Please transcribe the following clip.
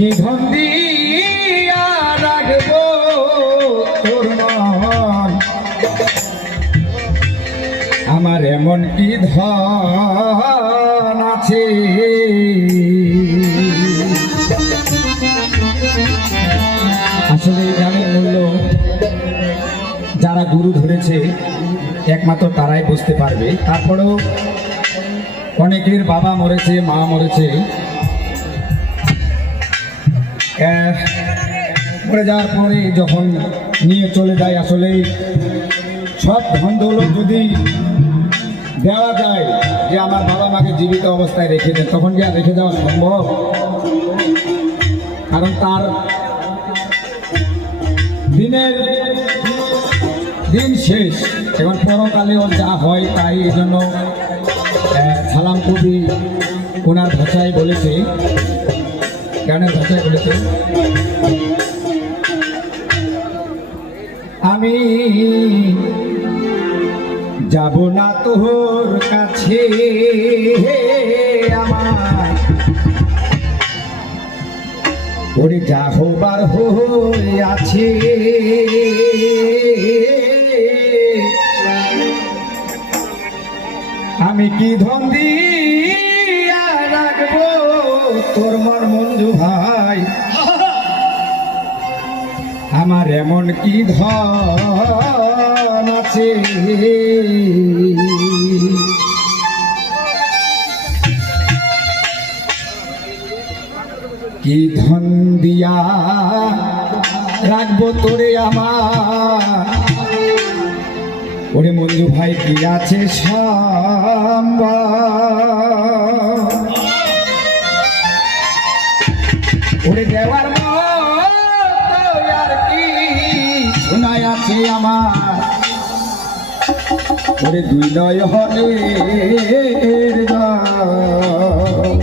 কি ধন দিয়া রাখবো তোর মন, আমার এমন কি ধন আছে। আসলে এই গানের মূল্য যারা গুরু ধরেছে একমাত্র তারাই বুঝতে পারবে। তারপরেও অনেকের বাবা মরেছে, মা মরেছে, মরে যাওয়ার পরে যখন নিয়ে চলে যায়, আসলে সব ধন দৌলত যদি দেওয়া যায় যে আমার বাবা মাকে জীবিত অবস্থায় রেখে দেন, তখন কি আর রেখে দেওয়া সম্ভব? কারণ তার দিন শেষ, এখন পরকালে ওর যা হয় তাই। এই জন্য সালাম কবি ওনার ভাষায় বলেছে, গানের ভাষায় বলেছে, আমি যাব না তোর কাছে, আমার ওরে যা হবার হয়ে আছে। আমি কি ধন দিয়া রাখবো তোর মন মঞ্জু ভাই, আমার এমন কি ধন আছে। কি ধন দিয়া রাখবো তোরে আমার, ওরে মঞ্জু ভাই কি আছে সম্ভব, ওরে দেওয়ার মতো আর কি শোনায় আছে আমার, ওরে দুই নয়নের জল।